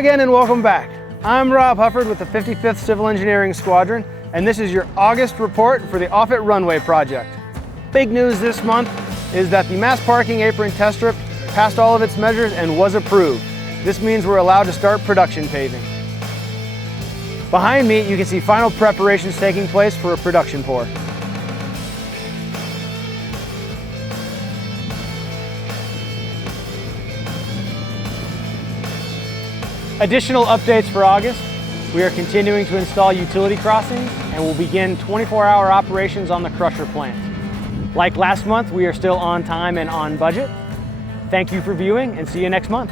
again and welcome back. I'm Rob Hufford with the 55th Civil Engineering Squadron, and this is your August report for the Offutt Runway project. Big news this month is that the mass parking apron test strip passed all of its measures and was approved. This means we're allowed to start production paving. Behind me, you can see final preparations taking place for a production pour. Additional updates for August. We are continuing to install utility crossings and will begin 24-hour operations on the crusher plant. Like last month, we are still on time and on budget. Thank you for viewing and see you next month.